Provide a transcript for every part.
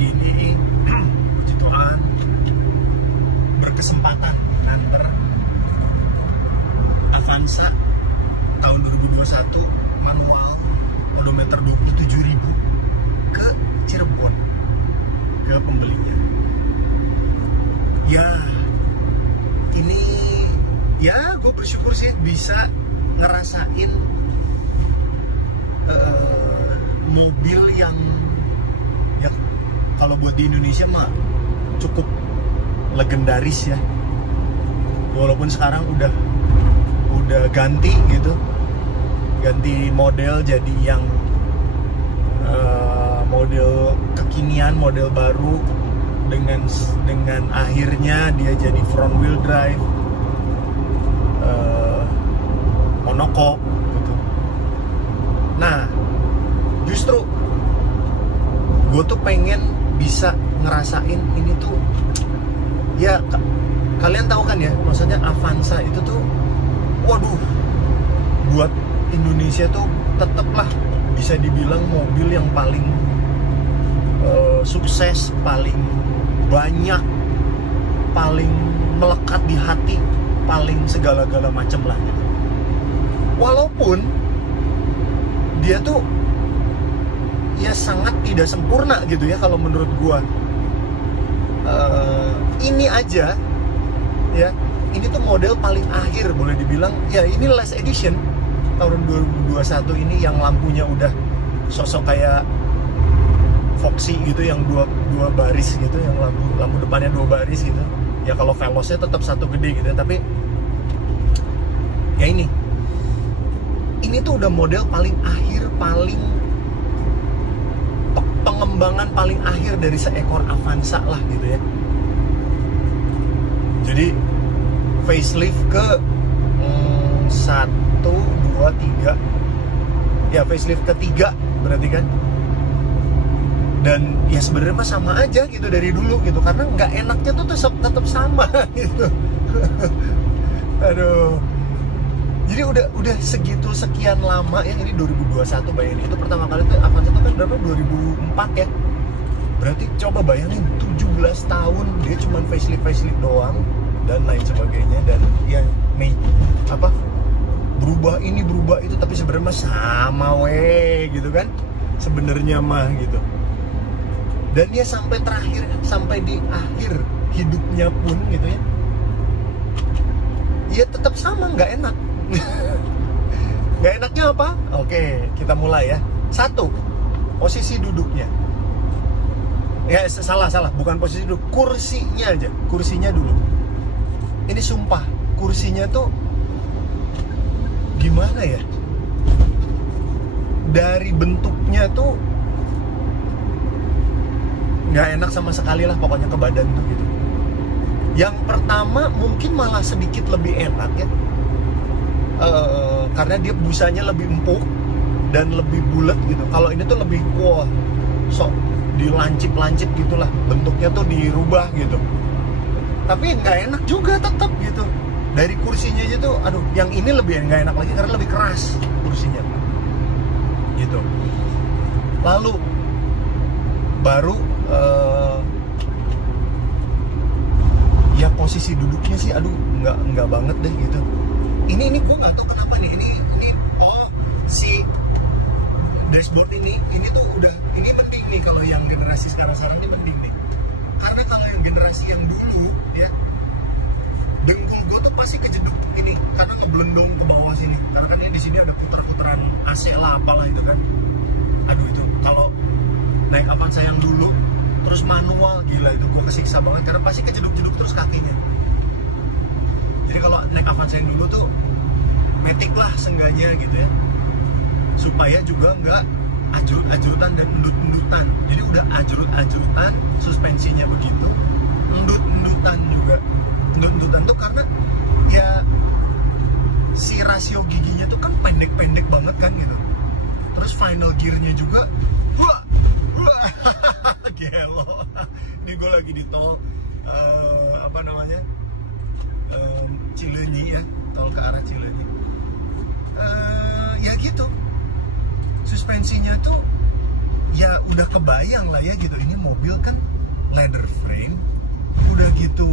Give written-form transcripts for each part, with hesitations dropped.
pagi ini puji Tuhan berkesempatan nganter Avanza tahun 2021 manual odometer 27.000 ke Cirebon ke pembelinya. Ya ini ya gue bersyukur sih bisa ngerasain mobil yang ya kalau buat di Indonesia mah cukup legendaris ya, walaupun sekarang udah ganti gitu, ganti model jadi yang model kekinian, model baru dengan akhirnya dia jadi front wheel drive, monocoque gitu. Nah justru gue tuh pengen bisa ngerasain ini tuh ya, kalian tahu kan ya, maksudnya Avanza itu tuh waduh, buat Indonesia tuh tetaplah bisa dibilang mobil yang paling sukses, paling banyak, paling melekat di hati, paling segala-gala macem lah. Walaupun dia tuh ya sangat tidak sempurna gitu ya kalau menurut gua. Ini aja ya, ini tuh model paling akhir boleh dibilang ya, ini last edition tahun 2021 ini yang lampunya udah sosok kayak Foxy gitu, yang dua baris gitu, yang lampu depannya 2 baris gitu ya. Kalau Velosnya tetap satu gede gitu ya, tapi ya ini tuh udah model paling akhir, paling pengembangan paling akhir dari seekor Avanza lah gitu ya. Jadi facelift ke 1, 2, 3 ya, facelift ketiga berarti kan. Dan ya sebenarnya mah sama aja gitu dari dulu gitu, karena nggak enaknya tuh tetap sama gitu. Aduh, jadi udah segitu sekian lama ya, ini 2021 bayangin. Itu pertama kali tuh Avanza itu kan berapa, 2004 ya. Berarti coba bayangin 17 tahun dia cuman facelift doang dan lain sebagainya. Dan ya berubah ini berubah itu, tapi sebenarnya mah sama gitu kan sebenarnya mah gitu. Dan dia sampai terakhir, sampai di akhir hidupnya pun gitu ya, ya tetap sama, nggak enak. Nggak enaknya apa? Oke, kita mulai ya. 1, posisi duduknya. Ya salah, bukan posisi duduk, kursinya aja, kursinya dulu. Ini sumpah, kursinya tuh gimana ya? Dari bentuknya tuh nggak enak sama sekali lah pokoknya ke badan tuh gitu. Yang pertama mungkin malah sedikit lebih enak ya, karena dia busanya lebih empuk dan lebih bulat gitu. Kalau ini tuh lebih sok dilancip gitulah, bentuknya tuh dirubah gitu. Tapi nggak enak juga tetap gitu. Dari kursinya aja tuh, aduh, yang ini lebih nggak enak lagi karena lebih keras kursinya gitu. Lalu baru ya posisi duduknya sih, aduh, nggak banget deh gitu. Ini gue nggak tahu kenapa nih, ini si dashboard ini tuh udah, ini mending nih kalau yang generasi sekarang ini mending nih. Karena kalau yang generasi yang dulu ya, dengkul gue tuh pasti kejeduk ini karena ngeblendong ke bawah sini. Karena kan di sini ada putar-putaran AC lah apalah itu kan. Aduh, itu kalau naik Avanza yang dulu terus manual, gila itu gue kesiksa banget karena pasti kejeduk-jeduk terus kakinya. Jadi kalau naik Avanza yang dulu tuh matic lah seenggaknya gitu ya, supaya juga nggak ajrut-ajrutan dan endut-endutan. Jadi udah ajrut-ajrutan, suspensinya begitu, endut-endutan juga. Endut-endutan tuh karena ya si rasio giginya tuh kan pendek-pendek banget kan gitu. Terus final gearnya juga gelo. Ini gue lagi di tol Cileunyi ya, tol ke arah Cileunyi. Ya gitu, suspensinya tuh ya udah kebayang lah ya gitu, ini mobil kan leather frame, udah gitu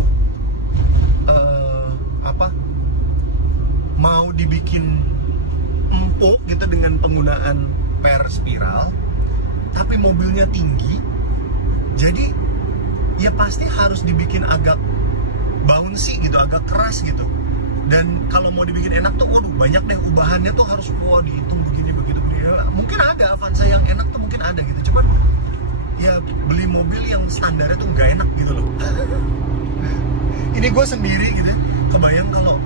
mau dibikin empuk gitu dengan penggunaan per spiral, tapi mobilnya tinggi, jadi ya pasti harus dibikin agak bouncy gitu, agak keras gitu. Dan kalau mau dibikin enak tuh, waduh banyak deh ubahannya tuh, harus dihitung begini begitu. Mungkin ada Avanza yang enak tuh, mungkin ada gitu, cuman ya beli mobil yang standarnya tuh gak enak gitu loh. Ini gue sendiri gitu, kebayang kalau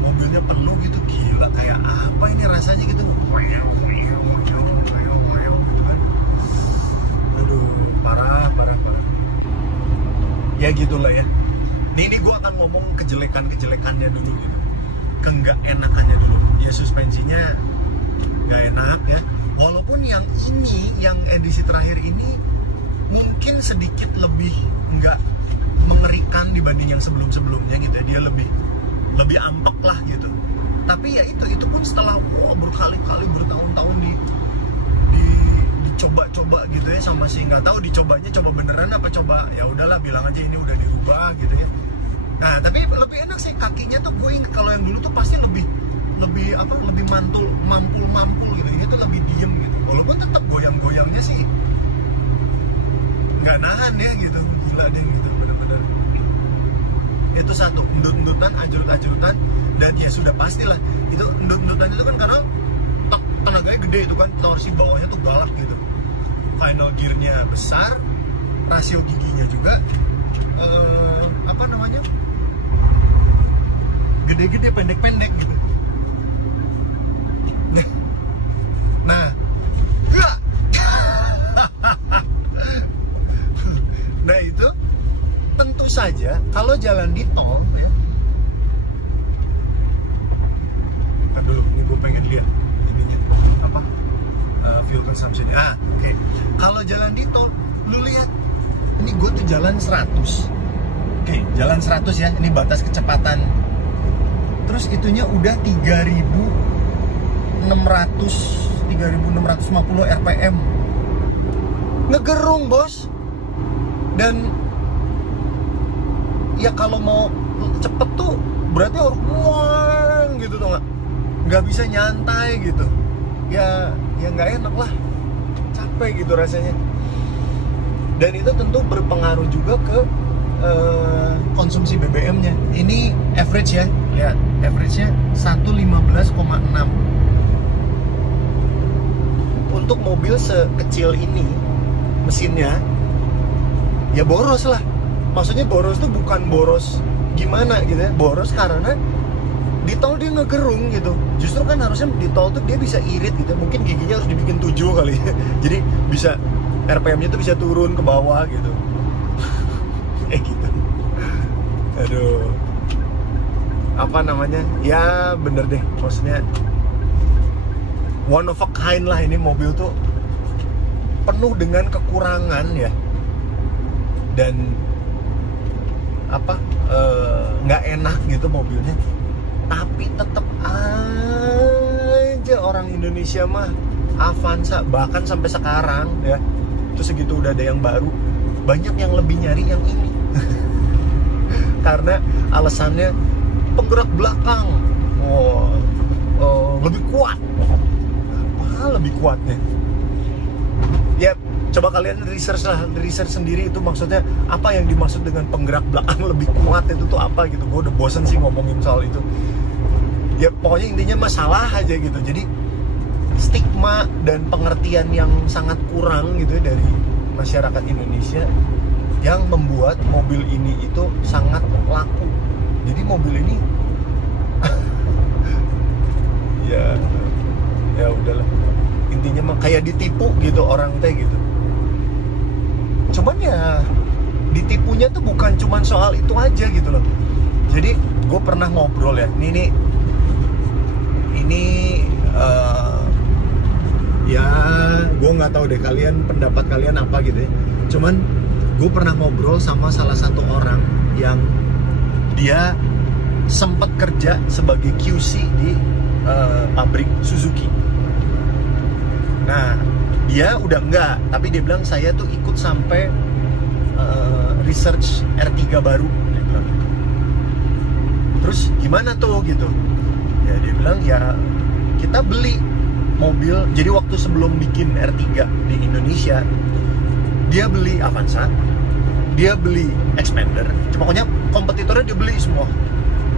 mobilnya penuh gitu, gila kayak apa ini rasanya gitu. Aduh, parah. Ya gitulah ya. Ini gue akan ngomong kejelekannya dulu gitu. Keenggak enakannya dulu. Ya suspensinya gak enak ya. Walaupun yang ini, yang edisi terakhir ini mungkin sedikit lebih nggak mengerikan dibanding yang sebelum-sebelumnya gitu ya. Dia lebih ampak lah gitu. Tapi ya itu pun setelah berkali-kali, bertahun-tahun dicoba-coba gitu ya, sama sih nggak tahu dicobanya coba beneran apa coba ya udahlah bilang aja ini udah dirubah gitu ya. Nah tapi lebih enak sih kakinya tuh, gue ingat kalau yang dulu tuh pasti lebih mampul gitu. Ini tuh lebih diem gitu, walaupun tetap goyang-goyangnya sih nggak nahan ya gitu. Gila deh gitu, bener-bener itu satu, endut-endutan, ajrut-ajrutan. Dan ya sudah pastilah itu endut-endutan itu kan karena tenaganya gede itu kan, torsi bawahnya tuh galak gitu, final gearnya besar, rasio giginya juga gede-gede, pendek-pendek gitu. Nah nah itu tentu saja kalau jalan di tol ya. Dulu ini gue pengen lihat ininya apa, fuel consumption. Oke. Kalau jalan di tol, lu lihat ini gue tuh jalan 100. Oke, jalan 100 ya, ini batas kecepatan. Terus itunya udah 3650 rpm. Ngegerung, bos. Dan ya kalau mau cepet tuh berarti harus muang gitu tuh, nggak bisa nyantai gitu. Ya nggak enak lah, capek gitu rasanya. Dan itu tentu berpengaruh juga ke konsumsi BBM-nya. Ini average ya, lihat average-nya 115,6. Untuk mobil sekecil ini mesinnya ya boros lah. Maksudnya boros tuh bukan boros gimana gitu ya, boros karena di tol dia ngegerung gitu. Justru kan harusnya di tol tuh dia bisa irit gitu. Mungkin giginya harus dibikin 7 kali ya. Jadi bisa RPM-nya tuh bisa turun ke bawah gitu. Gitu. Aduh. Apa namanya? Ya bener deh. Maksudnya one of a kind lah ini mobil tuh. Penuh dengan kekurangan ya. Dan nggak enak gitu mobilnya. Tapi tetap aja orang Indonesia mah Avanza, bahkan sampai sekarang ya, itu segitu udah ada yang baru, banyak yang lebih nyari yang ini. Karena alasannya penggerak belakang lebih kuat. Apa lebih kuatnya? Ya coba kalian research sendiri itu maksudnya apa yang dimaksud dengan penggerak belakang lebih kuat itu tuh apa gitu. Gue udah bosen sih ngomongin soal itu. Ya pokoknya intinya masalah aja gitu. Jadi stigma dan pengertian yang sangat kurang gitu ya dari masyarakat Indonesia yang membuat mobil ini itu sangat laku. Jadi mobil ini ya udahlah, intinya mah kayak ditipu gitu orang teh gitu. Cuman ya ditipunya tuh bukan cuman soal itu aja gitu loh. Jadi gue pernah ngobrol ya, ini ya gue nggak tahu deh pendapat kalian apa gitu ya. Cuman gue pernah ngobrol sama salah satu orang yang dia sempat kerja sebagai QC di pabrik Suzuki. Nah, dia udah enggak, tapi dia bilang saya tuh ikut sampai research R3 baru, dia bilang. Terus gimana tuh gitu? Ya dia bilang ya kita beli mobil. Jadi waktu sebelum bikin R3 di Indonesia, dia beli Avanza, dia beli Expander, pokoknya kompetitornya dia beli semua.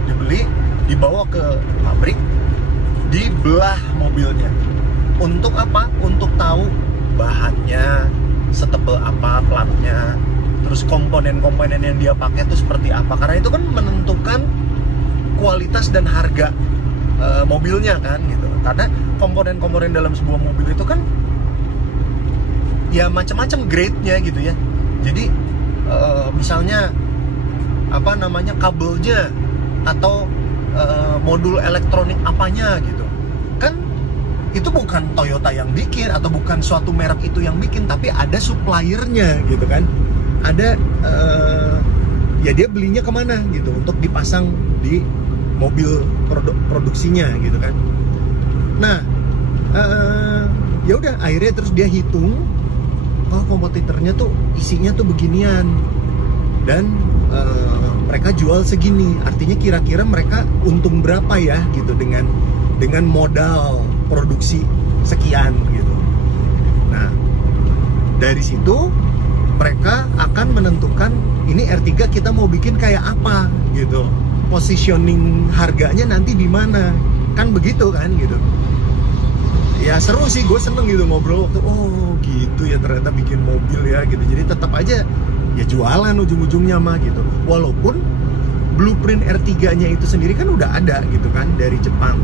Dia beli, dibawa ke pabrik, dibelah mobilnya. Untuk apa? Untuk tahu bahannya setebal apa, platnya, terus komponen-komponen yang dia pakai itu seperti apa. Karena itu kan menentukan kualitas dan harga mobilnya kan gitu. Karena komponen-komponen dalam sebuah mobil itu kan ya macam-macam grade-nya gitu ya. Jadi misalnya apa namanya, kabelnya atau modul elektronik apanya gitu kan, itu bukan Toyota yang bikin atau bukan suatu merek itu yang bikin, tapi ada suppliernya gitu kan. Ada ya dia belinya kemana gitu untuk dipasang di mobil produksinya gitu kan. Nah ya udah akhirnya terus dia hitung, oh kompetitornya tuh isinya tuh beginian dan mereka jual segini, artinya kira-kira mereka untung berapa ya gitu dengan modal produksi sekian gitu. Nah dari situ mereka akan menentukan ini R3 kita mau bikin kayak apa gitu, positioning harganya nanti di mana, kan begitu kan gitu. Ya seru sih, gue seneng gitu ngobrol waktu, oh gitu ya ternyata bikin mobil ya gitu. Jadi tetap aja ya jualan ujung-ujungnya mah gitu. Walaupun blueprint R3-nya itu sendiri kan udah ada gitu kan dari Jepang.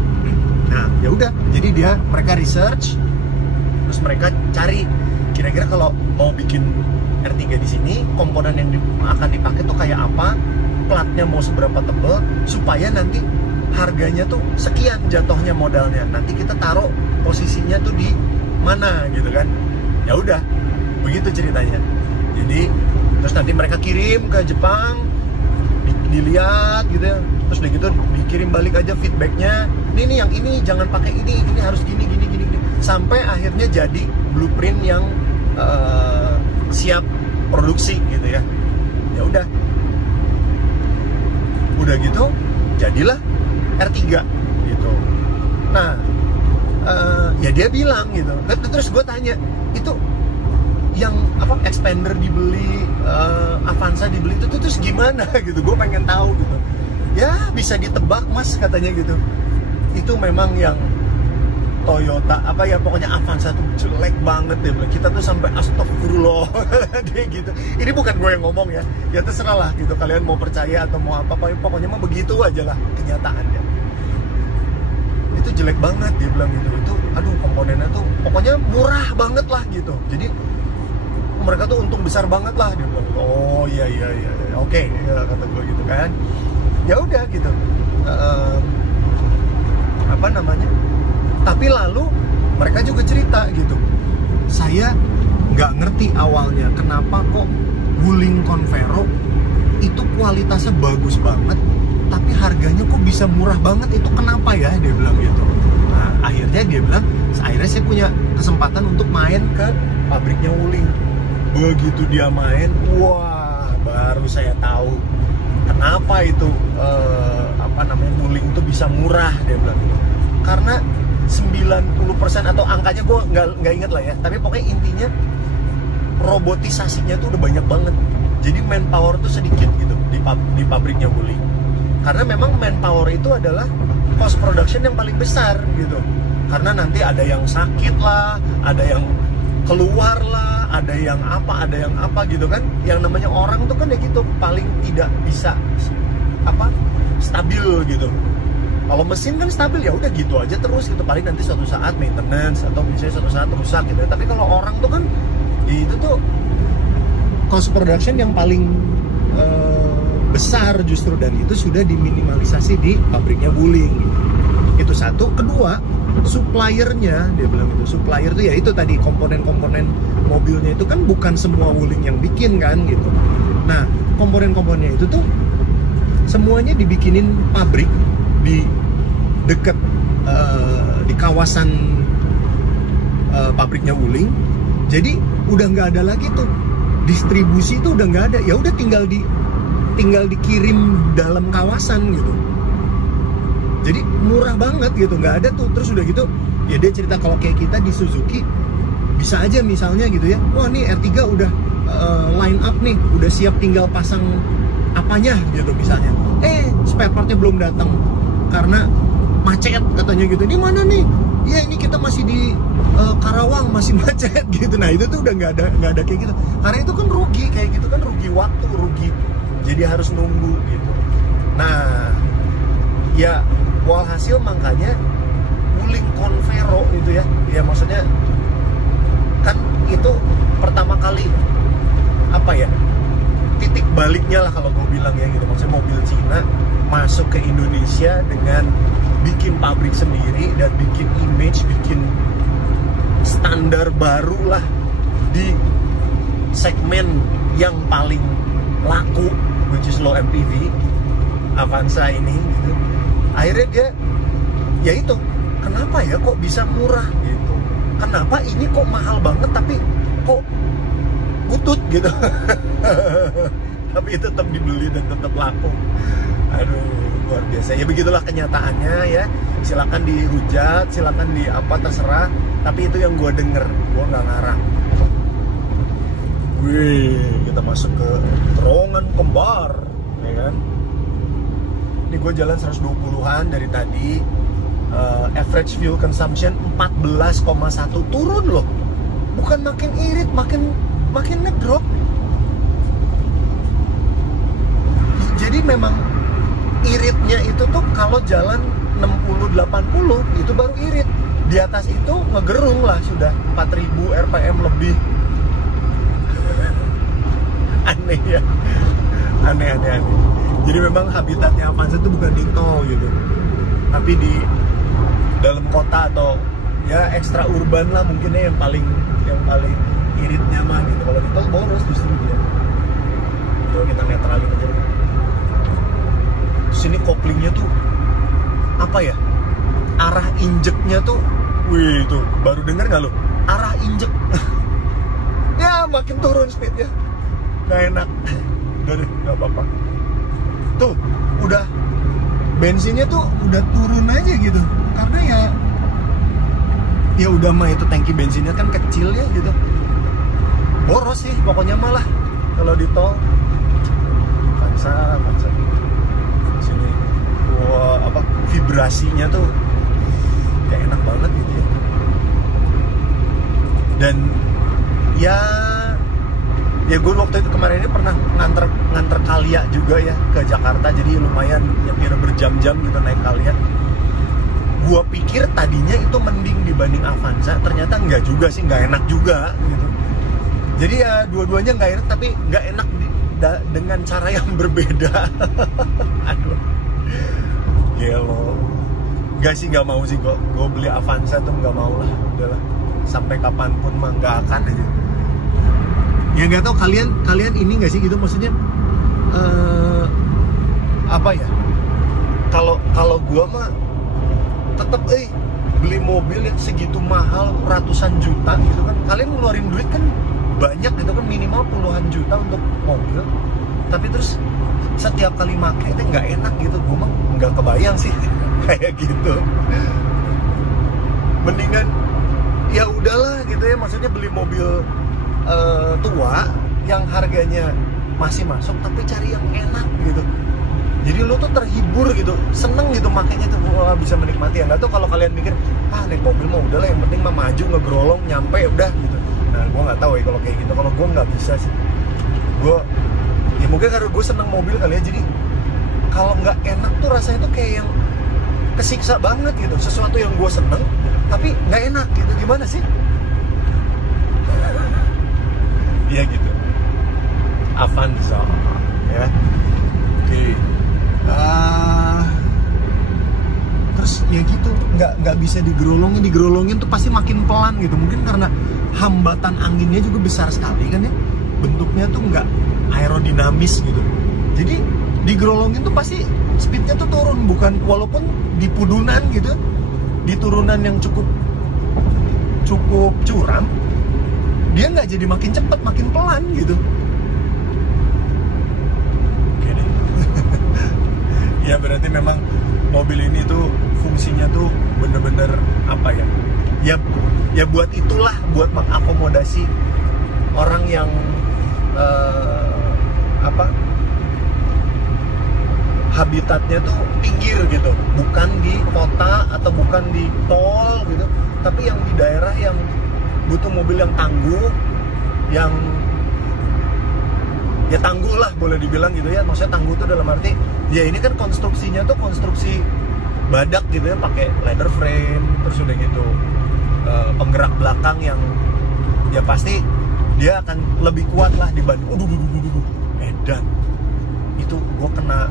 Nah, ya udah. Jadi mereka research, terus mereka cari kira-kira kalau mau bikin R3 di sini, komponen yang akan dipakai tuh kayak apa, platnya mau seberapa tebal, supaya nanti harganya tuh sekian jatuhnya modalnya. Nanti kita taruh posisinya tuh di mana gitu kan. Ya udah, begitu ceritanya. Jadi terus nanti mereka kirim ke Jepang, dilihat gitu ya, terus udah gitu dikirim balik aja feedbacknya, ini yang ini jangan pakai ini harus gini, sampai akhirnya jadi blueprint yang siap produksi gitu ya. Ya udah gitu jadilah R3 gitu. Nah ya dia bilang gitu, terus gue tanya, itu yang apa, Expander dibeli, Avanza dibeli itu terus gimana gitu, gue pengen tahu gitu. Ya bisa ditebak mas katanya gitu, itu memang yang Toyota apa ya, pokoknya Avanza tuh jelek banget deh. Kita tuh sampai astagfirullah dia gitu. Ini bukan gue yang ngomong ya, ya terserah lah gitu, kalian mau percaya atau mau apa, pokoknya mah begitu aja lah kenyataannya. Itu jelek banget dia bilang gitu. Itu aduh, komponennya tuh pokoknya murah banget lah gitu. Jadi mereka tuh untung besar banget lah, dia bilang. Oh iya oke, ya, kata gue gitu kan. Ya udah gitu. Apa namanya? Tapi lalu mereka juga cerita gitu, saya nggak ngerti awalnya kenapa kok Wuling Convero itu kualitasnya bagus banget, tapi harganya kok bisa murah banget, itu kenapa ya, dia bilang gitu. Nah akhirnya dia bilang, akhirnya saya punya kesempatan untuk main ke pabriknya Wuling. Begitu dia main, wah baru saya tahu kenapa itu apa namanya, Wuling itu bisa murah, dia bilang gitu. Karena 90% atau angkanya gue nggak inget lah ya, tapi pokoknya intinya robotisasinya tuh udah banyak banget. Jadi manpower tuh sedikit gitu di pabriknya Wuling. Karena memang manpower itu adalah cost production yang paling besar gitu. Karena nanti ada yang sakit lah, ada yang keluar lah, ada yang apa gitu kan. Yang namanya orang tuh kan ya gitu, paling tidak bisa apa, stabil gitu. Kalau mesin kan stabil, ya udah gitu aja terus gitu, paling nanti suatu saat maintenance atau misalnya suatu saat rusak gitu. Tapi kalau orang tuh kan ya itu tuh cost production yang paling besar justru, dan itu sudah diminimalisasi di pabriknya Wuling gitu. Itu satu. Kedua, suppliernya, dia bilang itu supplier tuh ya itu tadi, komponen-komponen mobilnya itu kan bukan semua Wuling yang bikin kan gitu. Nah komponen-komponennya itu tuh semuanya dibikinin pabrik di dekat di kawasan pabriknya Wuling. Jadi udah nggak ada lagi tuh distribusi, itu udah nggak ada. Ya udah tinggal dikirim dalam kawasan gitu. Jadi murah banget gitu, nggak ada tuh. Terus udah gitu ya dia cerita kalau kayak kita di Suzuki bisa aja misalnya gitu ya, wah nih R3 udah line up nih, udah siap tinggal pasang apanya gitu misalnya. Spare partnya belum datang karena macet katanya gitu. Ini mana nih? Ya ini kita masih di Karawang, masih macet gitu. Nah itu tuh udah nggak ada kayak gitu. Karena itu kan rugi kayak gitu kan, rugi waktu, rugi. Jadi harus nunggu gitu. Nah ya walhasil makanya Wuling Convero itu ya, ya maksudnya kan itu pertama kali apa ya, titik baliknya lah kalau gue bilang ya gitu. Maksudnya mobil Cina masuk ke Indonesia dengan bikin pabrik sendiri dan bikin image, bikin standar baru lah di segmen yang paling laku, which is low MPV, Avanza ini gitu. Akhirnya dia ya itu, kenapa ya kok bisa murah gitu, kenapa ini kok mahal banget tapi kok butut gitu. Tapi tetap dibeli dan tetap laku. Aduh luar biasa ya, begitulah kenyataannya ya. Silakan dihujat, silakan di apa terserah, tapi itu yang gue denger, gue nggak ngarang. Wih, kita masuk ke terowongan kembar ya kan. Ini gue jalan 120-an dari tadi. Average fuel consumption 14,1, turun loh, bukan makin irit, makin ngedrop. Jadi memang iritnya itu tuh kalau jalan 60-80 itu baru irit. Di atas itu ngegerung lah, sudah 4000 RPM lebih. Aneh ya, aneh. Jadi memang habitatnya Avanza itu bukan di tol gitu, tapi di dalam kota atau ya ekstra urban lah mungkinnya, yang paling iritnya mah gitu. Kalau di tol boros justru dia. Coba kita netralin aja. Sini koplingnya tuh apa ya? Arah injeknya tuh, wih tuh baru denger nggak lo? Arah injek. Ya makin turun speednya, nggak enak. Udah deh, nggak apa-apa. Tuh udah bensinnya tuh udah turun aja gitu, karena ya udah mah itu tangki bensinnya kan kecil ya gitu. Boros sih pokoknya malah kalau di tol. Avanza sini, wah apa vibrasinya tuh kayak enak banget gitu ya. Dan ya gue waktu itu kemarin ini pernah nganter Kalia juga ya ke Jakarta, jadi lumayan nyetir berjam-jam gitu naik Kalia. Gua pikir tadinya itu mending dibanding Avanza, ternyata enggak juga sih, nggak enak juga gitu. Jadi ya dua-duanya nggak enak, tapi nggak enak dengan cara yang berbeda. Aduh, gelo. Gak sih, nggak mau sih gue beli Avanza tuh, nggak mau lah, udahlah. Sampai kapanpun mah nggak akan aja. Ya nggak tahu kalian ini nggak sih gitu, maksudnya apa ya? Kalau gua mah tetap beli mobil yang segitu mahal ratusan juta gitu kan, kalian ngeluarin duit kan banyak gitu kan, minimal puluhan juta untuk mobil, tapi terus setiap kali make itu nggak enak gitu. Gua mah nggak kebayang sih kayak gitu. Mendingan ya udahlah gitu ya, maksudnya beli mobil tua yang harganya masih masuk tapi cari yang enak gitu. Jadi lo tuh terhibur gitu, seneng gitu makanya tuh, wah, bisa menikmati. Ya nggak tuh kalau kalian mikir naik mobil mah udahlah, yang penting mah maju ngegrolong nyampe udah gitu. Nah gue nggak tahu ya kalau kayak gitu. Kalau gue nggak bisa sih. Gue ya mungkin karena gue seneng mobil kali ya, jadi kalau nggak enak tuh rasanya tuh kayak yang kesiksa banget gitu. Sesuatu yang gue seneng tapi nggak enak gitu, gimana sih? Iya gitu. Avanza ya. Oke. Terus ya gitu, nggak bisa digerolongin tuh pasti makin pelan gitu. Mungkin karena hambatan anginnya juga besar sekali kan ya, bentuknya tuh nggak aerodinamis gitu. Jadi digerolongin tuh pasti speednya tuh turun, bukan walaupun di pudunan gitu, di turunan yang cukup cukup curam, dia nggak jadi makin cepat, makin pelan gitu. Oke deh. Ya berarti memang mobil ini tuh fungsinya tuh bener-bener apa ya? Ya buat itulah, buat mengakomodasi orang yang habitatnya tuh pinggir gitu, bukan di kota atau bukan di tol gitu, tapi yang di daerah yang butuh mobil yang tangguh, yang ya tangguh lah boleh dibilang gitu ya. Maksudnya tangguh tuh dalam arti ya ini kan konstruksinya tuh konstruksi badak gitu ya, pakai leather frame, terus udah gitu penggerak belakang yang ya pasti dia akan lebih kuat lah dibanding edan. Itu gua kena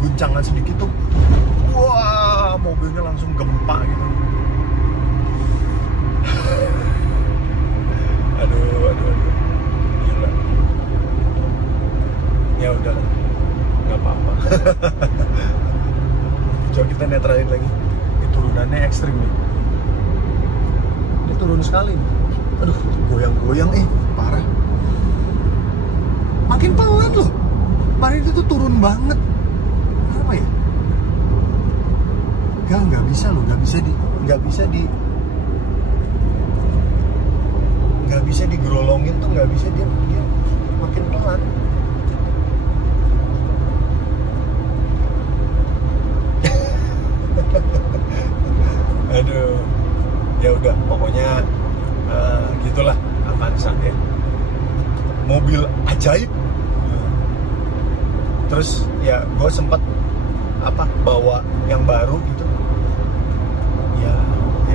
guncangan sedikit tuh, wah mobilnya langsung gempa gitu. aduh gila. Ya udah, nggak apa-apa. Coba kita netralin lagi. Ini turunannya ekstrim nih, ini turun sekali nih. Aduh, goyang-goyang parah. Makin pelan loh. Kemarin itu tuh turun banget. Apa ya? Nggak bisa loh, nggak bisa digerolongin tuh, nggak bisa, dia makin pelan. Aduh, ya udah, pokoknya gitulah Avanza ya, mobil ajaib. Terus ya gue sempet bawa yang baru gitu, ya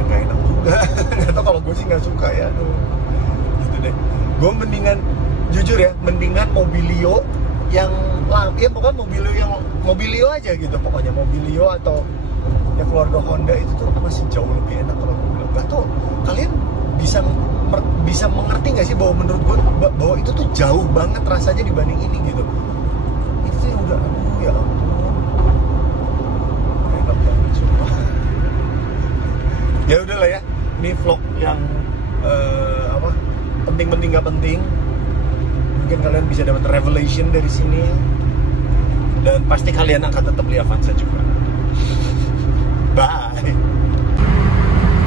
nggak enak juga. Nggak tau, kalau gue sih nggak suka ya. Aduh, gitu deh. Gue mendingan, jujur ya, mendingan Mobilio yang ya pokoknya Mobilio aja gitu, pokoknya Mobilio atau ya keluarga Honda itu tuh masih jauh lebih enak kalau gue bilang. Gak tau kalian bisa mengerti nggak sih bahwa menurut gue bahwa itu tuh jauh banget rasanya dibanding ini gitu. Itu tuh udah, aduh ya ampun, enak banget sumpah. Ya udahlah ya, ini vlog yang penting-penting nggak penting. Mungkin kalian bisa dapat revelation dari sini, dan pasti kalian akan tetap beli Avanza juga. Bye.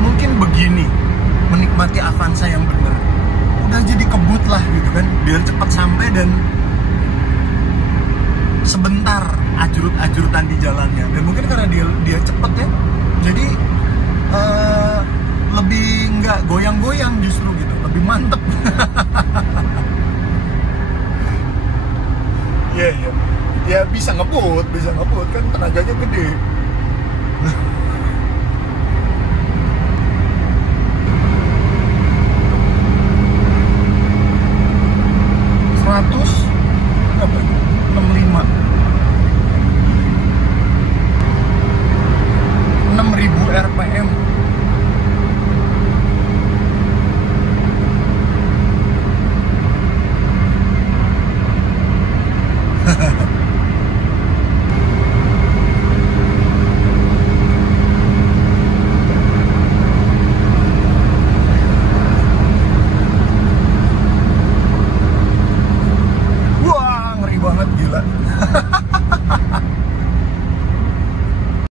Mungkin begini, menikmati Avanza yang benar. Udah jadi kebut lah gitu kan, biar cepat sampai dan sebentar ajrut-ajrutan di jalannya. Dan mungkin karena dia cepet ya, jadi lebih nggak goyang-goyang justru gitu, lebih mantep. Iya. Ya bisa ngebut kan, tenaganya gede.